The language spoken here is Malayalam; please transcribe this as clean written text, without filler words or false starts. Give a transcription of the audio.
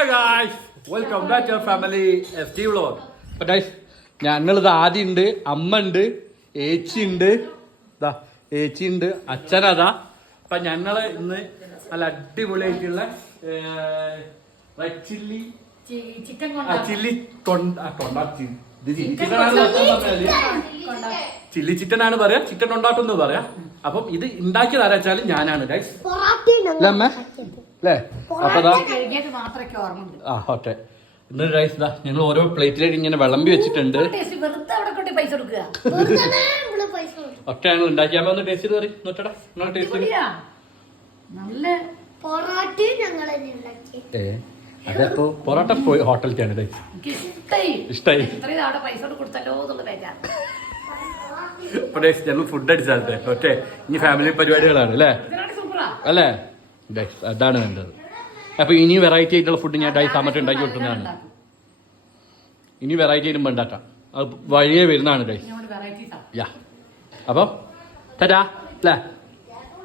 Hey guys, welcome back to our family FT vlog. അപ്പൊ ഗൈസ് ഞങ്ങളിത് ആദ്യം ഉണ്ട്, അമ്മ ഉണ്ട്, ഏച്ചി ഉണ്ട്, ഏച്ചി ഉണ്ട്, അച്ഛനതാ. അപ്പൊ ഞങ്ങള് ഇന്ന് നല്ല അടിപൊളിയായിട്ടുള്ള ചില്ലി ചില്ലി ചിക്കൻ ആണ് പറയാ, ചിക്കൻ കൊണ്ടാട്ടം എന്ന് പറയാ. അപ്പം ഇത് ഉണ്ടാക്കിയത് ആരാച്ചാലും ഞാനാണ് ഗൈസ് അല്ലേ. അപ്പൊ ഓക്കെ ഇന്നൊരു റൈസ് ഇതാ ഞങ്ങൾ ഓരോ പ്ലേറ്റിലേക്ക് ഇങ്ങനെ വിളമ്പി വെച്ചിട്ടുണ്ട്. ഒക്കെ ഞങ്ങൾ ഉണ്ടാക്കിയാൽ ഒന്ന് ടേസ്റ്റ് ചെയ്ത് പറയും നോട്ടടാ. നിങ്ങളെ ടേസ്റ്റ് അതപ്പോ പൊറോട്ട ഹോട്ടലിലേക്കാണ് ഇഷ്ടായി. ഞങ്ങൾ ഫുഡ് അടിച്ചാലത്തെ ഓക്കെ. ഇനി ഫാമിലി പരിപാടികളാണ് അല്ലേ അല്ലേ. അതാണ് വേണ്ടത്. അപ്പൊ ഇനി വെറൈറ്റി ആയിട്ടുള്ള ഫുഡ് ഞാൻ ഡൈസ് അമ്മട്ട് ഉണ്ടാക്കി കൊടുക്കുന്നതാണ്. ഇനി വെറൈറ്റി ആയിട്ട് ഉണ്ടാക്കാം, അത് വഴിയേ വരുന്നതാണ് ഡൈസ്. യാ അപ്പം തരാ അല്ലേ.